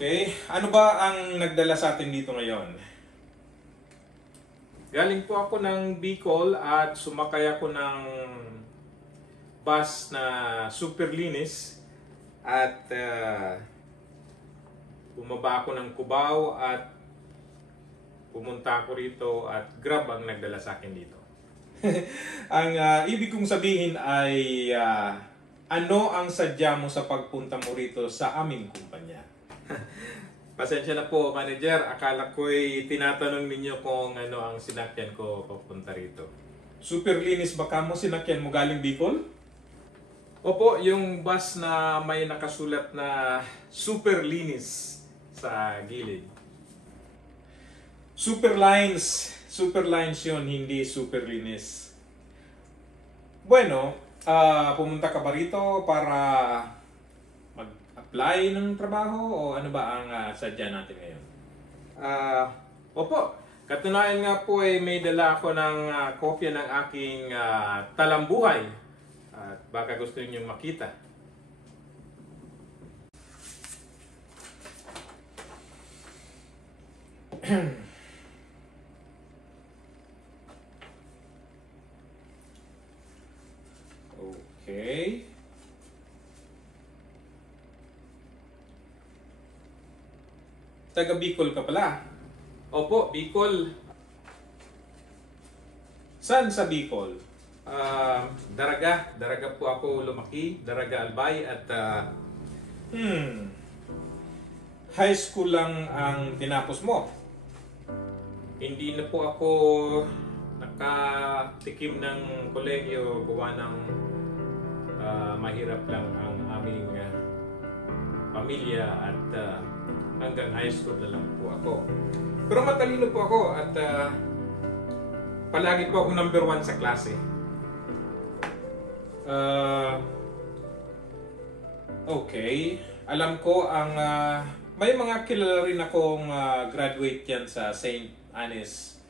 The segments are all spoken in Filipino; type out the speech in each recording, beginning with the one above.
Okay, ano ba ang nagdala sa atin dito ngayon? Galing po ako ng Bicol at sumakay ako ng bus na super linis at bumaba ako ng Cubao at pumunta ako rito at Grab ang nagdala sa akin dito. Ang ibig kong sabihin ay ano ang sadya mo sa pagpunta mo rito sa aming kumpanya? Pasensya na po, manager. Akala ko'y tinatanong ninyo kung ano ang sinakyan ko papunta rito. Super linis ba kamo sinakyan mo galing Bicol? Opo, yung bus na may nakasulat na super linis sa gilid. Super lines yun, hindi super linis. Bueno, pumunta ka ba rito para mag-apply ng trabaho o ano ba ang sadya natin ngayon? Opo, katunayan nga po ay may dala ako ng kopya ng aking talambuhay at baka gusto niyo makita. Okay. Taga Bicol ka pala? Opo, Bicol. Saan sa Bicol? Daraga po ako lumaki, Daraga Albay at high school lang ang tinapos mo. Hindi na po ako nakatikim ng kolegyo gawa ng mahirap lang ang aming pamilya at hanggang high school na lang po ako. Pero matalino po ako at palagi po ako number 1 sa klase. Okay, alam ko ang may mga kilala rin akong graduate yan sa St. Anis.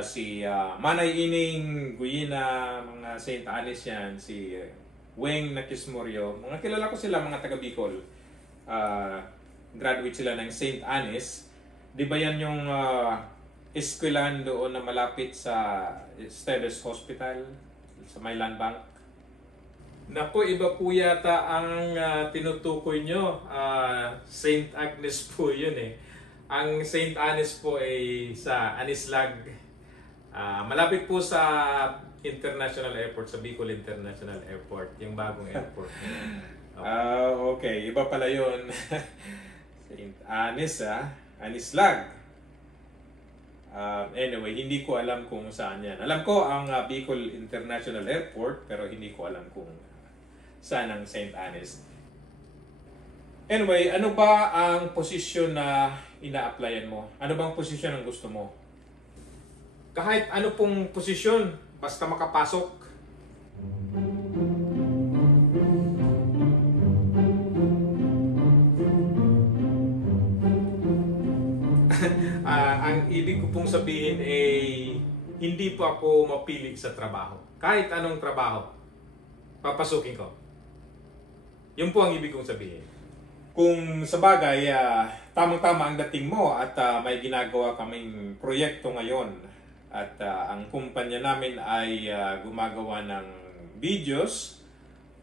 Si Manay Ining Guyina, mga St. Anis yan, si Weng Nakismorio. Mga kilala ko sila, mga taga Bicol. Graduate sila ng St. Anis. Di ba yan yung eskwelahan doon na malapit sa Esteves Hospital sa may Land Bank? Naku, iba po yata ang tinutukoy nyo. St. Agnes po yun eh. Ang St. Anis po ay sa Anislag. Malapit po sa International Airport, sa Bicol International Airport, yung bagong airport. Okay. Iba pala yun. St. Anis, Anislag. Anyway, hindi ko alam kung saan yan. Alam ko ang Bicol International Airport, pero hindi ko alam kung saan ang St. Anis. Anyway, ano ba ang posisyon na ina-applyan mo? Ano bang posisyon ang gusto mo? Kahit ano pong posisyon, basta makapasok. Ang ibig ko pong sabihin ay hindi po ako mapili sa trabaho. Kahit anong trabaho, papasukin ko. Yun po ang ibig kong sabihin. Kung sa bagay, tamang-tama ang dating mo at may ginagawa kaming proyekto ngayon. At ang kumpanya namin ay gumagawa ng videos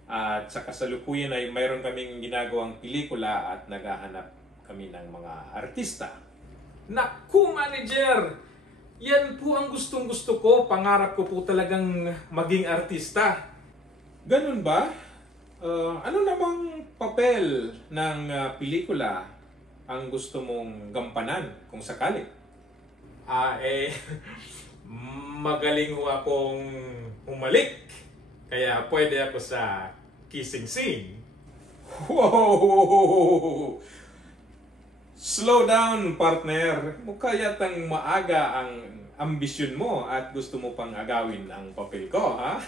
at sa kasalukuyan ay mayroon kaming ginagawang pelikula at naghahanap kami ng mga artista. Naku, manager! Yan po ang gustong-gusto ko. Pangarap ko po talagang maging artista. Ganun ba? Ano namang papel ng pelikula ang gusto mong gampanan kung sakali? Magaling ho akong humalik. Kaya pwede ako sa kissing scene. Wow! Slow down, partner. Mukha yatang maaga ang ambisyon mo at gusto mo pang agawin ang papel ko, ha?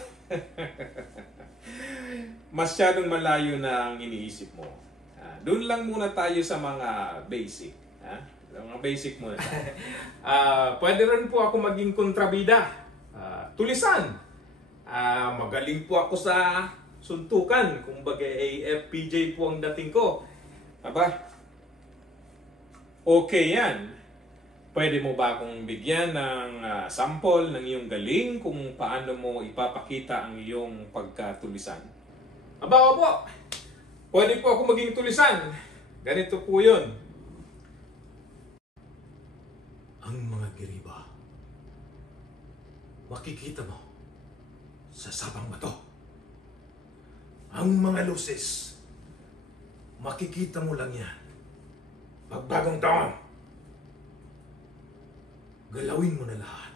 Masyadong malayo na ang iniisip mo. Doon lang muna tayo sa mga basic. Mga basic muna. Pwede rin po ako maging kontrabida. Tulisan. Magaling po ako sa suntukan. Kumbaga, FPJ po ang dating ko. Aba, okay yan. Pwede mo ba akong bigyan ng sample ng iyong galing kung paano mo ipapakita ang iyong pagkatulisan? Aba, opo. Pwede po ako maging tulisan. Ganito po yun. Ang mga giriba, makikita mo sa sabang bato. Ang mga luces, makikita mo lang yan pag bagong taon. Galawin mo na lahat.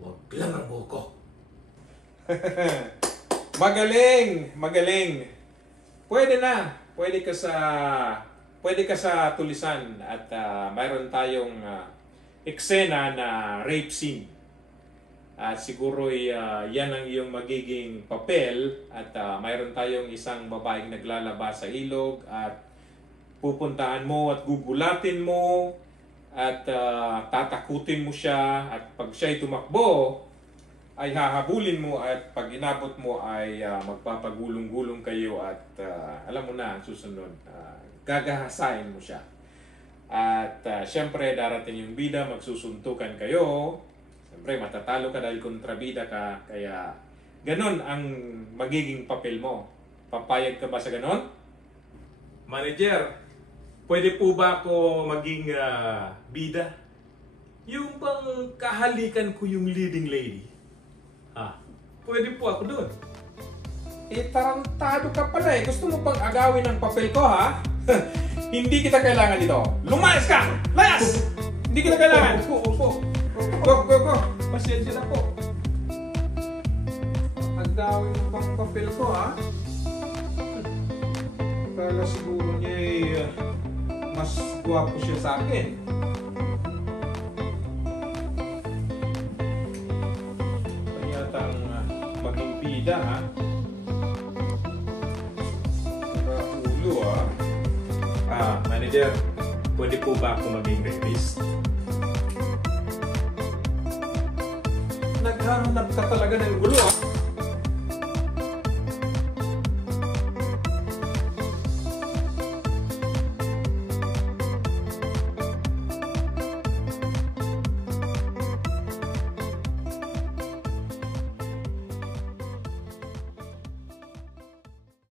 Huwag lang ang buhok. Magaling! Magaling! Pwede na. Pwede ka sa tulisan at mayroon tayong eksena na rape scene. At siguro yan ang iyong magiging papel at mayroon tayong isang babaeng naglalaba sa ilog at pupuntahan mo at gugulatin mo at tatakutin mo siya at pag siya'y tumakbo ay hahabulin mo at pag inabot mo ay magpapagulong-gulong kayo at alam mo na ang susunod, gagahasain mo siya. At syempre darating yung bida, magsusuntukan kayo. Syempre matatalo ka dahil kontrabida ka, kaya ganon ang magiging papel mo. Papayag ka ba sa ganon? Manager, pwede po ba ako maging bida? Yung bang kahalikan ko yung leading lady? Pwede po ako doon. Tarantado ka pala eh. Gusto mo pang agawin ang papel ko, ha? Hindi kita kailangan dito. Lumayas ka! Layas! Hindi kita kailangan. Upo. Go. Pasensya na po. Agawin mo pang papel ko, ha? Kala siguro niya mas gwapo siya sa akin. Kaya yatang maging bida, ha? Ulo, ha? Manager, pwede po ba ako maging rapist? Naghahanap ka talaga ng gulo, ha?